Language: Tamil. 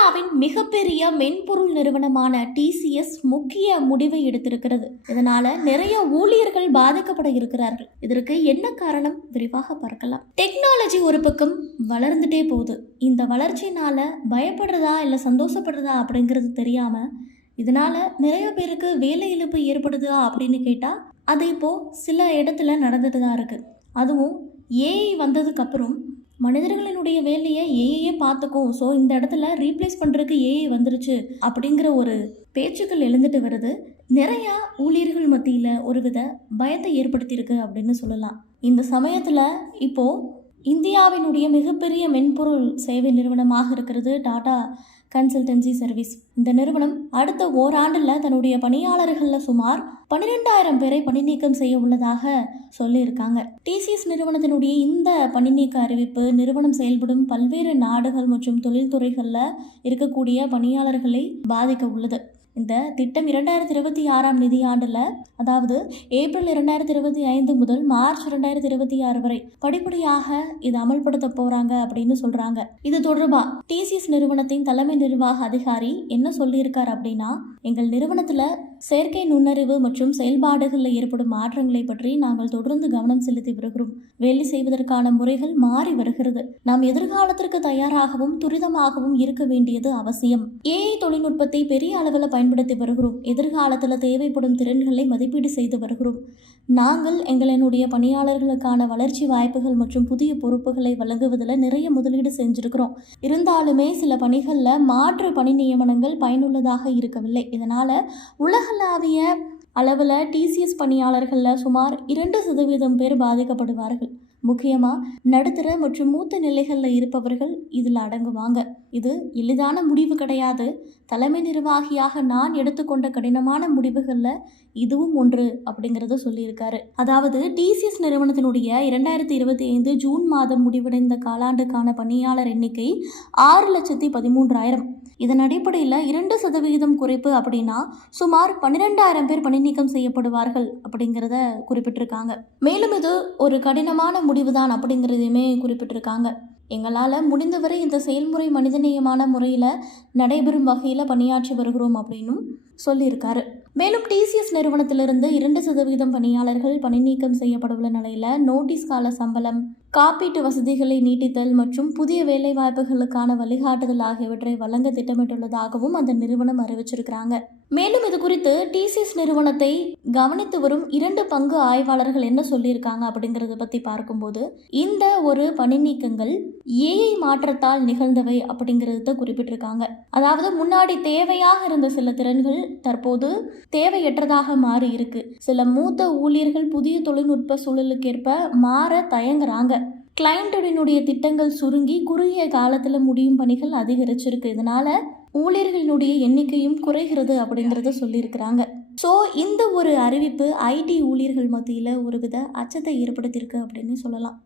இந்தியாவின் மிகப்பெரிய மென்பொருள் நிறுவனமான டிசிஎஸ் முக்கிய முடிவை எடுத்திருக்கிறது. இதனால நிறைய ஊழியர்கள் பாதிக்கப்பட இருக்கிறார்கள். இதற்கு என்ன காரணம்? விரிவாக பார்க்கலாம். டெக்னாலஜி ஒரு பக்கம் வளர்ந்துட்டே போகுது. இந்த வளர்ச்சினால பயப்படுறதா இல்லை சந்தோஷப்படுறதா அப்படிங்கிறது தெரியாம இதனால நிறைய பேருக்கு வேலை இழப்பு ஏற்படுதா அப்படின்னு கேட்டா அது இப்போ சில இடத்துல நடந்துட்டு தான் இருக்கு. அதுவும் ஏஐ வந்ததுக்கு அப்புறம் மனிதர்களினுடைய வேலையை ஏஐயே பார்த்துக்கும். ஸோ இந்த இடத்துல ரீப்ளேஸ் பண்ணுறதுக்கு ஏஐ வந்துருச்சு அப்படிங்கிற ஒரு பேச்சுக்கள் எழுந்துட்டு வருது. நிறையா ஊழியர்கள் மத்தியில் ஒரு வித பயத்தை ஏற்படுத்தியிருக்கு அப்படின்னு சொல்லலாம். இந்த சமயத்தில் இப்போது இந்தியாவினுடைய மிகப்பெரிய மென்பொருள் சேவை நிறுவனமாக இருக்கிறது டாடா. Consultancy service. இந்த நிறுவனம் அடுத்த ஓராண்டில் தன்னுடைய பணியாளர்களில் சுமார் பன்னிரெண்டாயிரம் பேரை பணி நீக்கம் செய்ய உள்ளதாக சொல்லியிருக்காங்க. டிசிஎஸ் நிறுவனத்தினுடைய இந்த பணி நீக்க அறிவிப்பு நிறுவனம் செயல்படும் பல்வேறு நாடுகள் மற்றும் தொழில்துறைகளில் இருக்கக்கூடிய பணியாளர்களை பாதிக்க உள்ளது. இந்த திட்டம் இரண்டாயிரத்தி இருபத்தி ஆறாம் நிதியாண்டில் அதாவது ஏப்ரல் இரண்டாயிரத்தி இருபத்தி ஐந்து முதல் மார்ச் இரண்டாயிரத்தி இருபத்தி ஆறு வரை படிப்படியாக இது அமல்படுத்த போறாங்க அப்படின்னு சொல்றாங்க. இது தொடர்பா? டிசிஎஸ் நிறுவனத்தின் தலைமை நிர்வாக அதிகாரி என்ன சொல்லியிருக்கார் அப்படின்னா எங்கள் நிறுவனத்தில் செயற்கை நுண்ணறிவு மற்றும் செயல்பாடுகளில் ஏற்படும் மாற்றங்களை பற்றி நாங்கள் தொடர்ந்து கவனம் செலுத்தி வருகிறோம். வேலை செய்வதற்கான முறைகள் மாறி வருகிறது. நாம் எதிர்காலத்திற்கு தயாராகவும் துரிதமாகவும் இருக்க வேண்டியது அவசியம். ஏஐ தொழில்நுட்பத்தை பெரிய அளவில் பயன்படுத்தி வருகிறோம். எதிர்காலத்தில் தேவைப்படும் திறன்களை மதிப்பீடு செய்து வருகிறோம். நாங்கள் எங்களினுடைய பணியாளர்களுக்கான வளர்ச்சி வாய்ப்புகள் மற்றும் புதிய பொறுப்புகளை வழங்குவதில் நிறைய முதலீடு செஞ்சிருக்கிறோம். இருந்தாலுமே சில பணிகளில் மாற்று பணி நியமனங்கள் பயனுள்ளதாக இருக்கவில்லை. இதனால் உலகளாவிய அளவில் டிசிஎஸ் பணியாளர்களில் சுமார் இரண்டு சதவீதம் பேர் பாதிக்கப்படுவார்கள். முக்கியமாக நடுத்தர மற்றும் மூத்த நிலைகளில் இருப்பவர்கள் இதில் அடங்குவாங்க. இது எளிதான முடிவு கிடையாது. தலைமை நிர்வாகியாக நான் எடுத்துக்கொண்ட கடினமான முடிவுகளில் இதுவும் ஒன்று அப்படிங்கிறத சொல்லியிருக்காரு. அதாவது டிசிஎஸ் நிறுவனத்தினுடைய இரண்டாயிரத்தி இருபத்தி ஐந்து ஜூன் மாதம் முடிவடைந்த காலாண்டுக்கான பணியாளர் எண்ணிக்கை ஆறு லட்சத்தி பதிமூன்றாயிரம். இதன் அடிப்படையில் இரண்டு சதவிகிதம் குறைப்பு அப்படின்னா சுமார் பன்னிரெண்டாயிரம் பேர் பணி நீக்கம் செய்யப்படுவார்கள் அப்படிங்கிறத குறிப்பிட்டிருக்காங்க. மேலும் இது ஒரு கடினமான முடிவுதான் அப்படிங்கிறதையுமே குறிப்பிட்டிருக்காங்க. எங்களால் முடிந்தவரை இந்த செயல்முறை மனிதநேயமான முறையில் நடைபெறும் வகையில் பணியாற்றி வருகிறோம் அப்படின்னும் சொல்லியிருக்காரு. மேலும் டிசிஎஸ் நிறுவனத்திலிருந்து இரண்டு சதவீதம் பணியாளர்கள் பணி நீக்கம் செய்யப்படவுள்ள நிலையில் நோட்டீஸ் கால சம்பளம் காப்பீட்டு வசதிகளை நீட்டித்தல் மற்றும் புதிய வேலைவாய்ப்புகளுக்கான வழிகாட்டுதல் ஆகியவற்றை வழங்க திட்டமிட்டுள்ளதாகவும் அந்த நிறுவனம் அறிவிச்சிருக்கிறாங்க. மேலும் இது குறித்து டிசிஎஸ் நிறுவனத்தை கவனித்து வரும் இரண்டு பங்கு ஆய்வாளர்கள் என்ன சொல்லியிருக்காங்க அப்படிங்கிறத பற்றி பார்க்கும்போது இந்த ஒரு பணி நீக்கங்கள் ஏஐ மாற்றத்தால் நிகழ்ந்தவை அப்படிங்கறத குறிப்பிட்டிருக்காங்க. அதாவது முன்னாடி தேவையாக இருந்த சில திறன்கள் தற்போது தேவையற்றதாக மாறி இருக்கு. சில மூத்த ஊழியர்கள் புதிய தொழில்நுட்ப சூழலுக்கேற்ப மாற தயங்குறாங்க. கிளையண்ட்டுடனுடைய திட்டங்கள் சுருங்கி குறுகிய காலத்தில் முடியும் பணிகள் அதிகரிச்சிருக்கு. இதனால ஊழியர்களினுடைய எண்ணிக்கையும் குறைகிறது அப்படிங்கிறத சொல்லியிருக்கிறாங்க. ஸோ இந்த ஒரு அறிவிப்பு ஐடி ஊழியர்கள் மத்தியில் ஒரு வித அச்சத்தை ஏற்படுத்தியிருக்கு அப்படின்னு சொல்லலாம்.